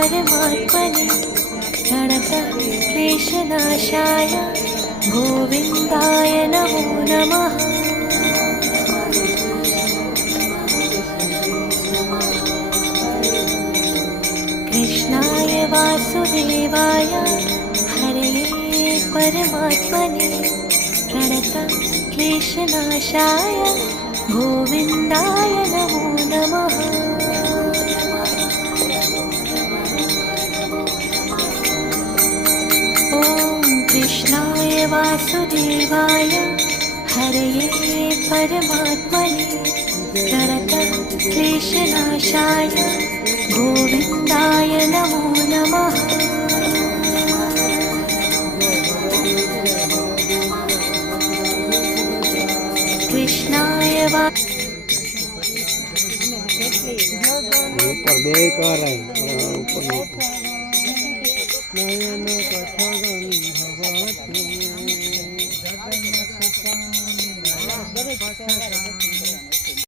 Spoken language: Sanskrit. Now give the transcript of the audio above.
परमात्मने प्रणतक्लेशनाशाय गोविन्दाय नमो नमः। कृष्णाय वासुदेवाय हरये परमात्मने प्रणतक्लेशनाशाय गोविन्दाय नमो नमः। ॐ कृष्णाय वासुदेवाय हरये परमात्मने प्रणतक्लेशनाशाय गोविन्दाय नमो नमः। कृष्णाय वा